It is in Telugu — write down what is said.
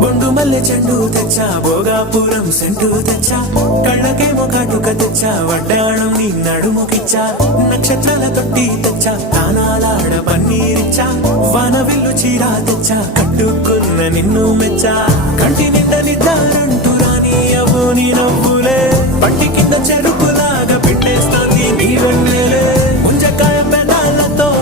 బొండుమల్లె చెండు తెచ్చా భోగాపురం సెంటు తెచ్చా కళ్ళకేమో కాటుక తెచ్చా వడ్డాణం నీ నడుముకిచ్చా నక్షత్రాల తొట్టి తెచ్చా తానాలాడ పన్నీరిచ్చా వాన విల్లు చీరా తెచ్చా కట్టుకున్న నిన్ను మెచ్చా కంటి నిండా నిద్దారంటూ రాని అవ్వు నీ నవ్వులే పట్టి కింద చెరుకులాగా పిండేస్తాంది నీ వెన్నెలే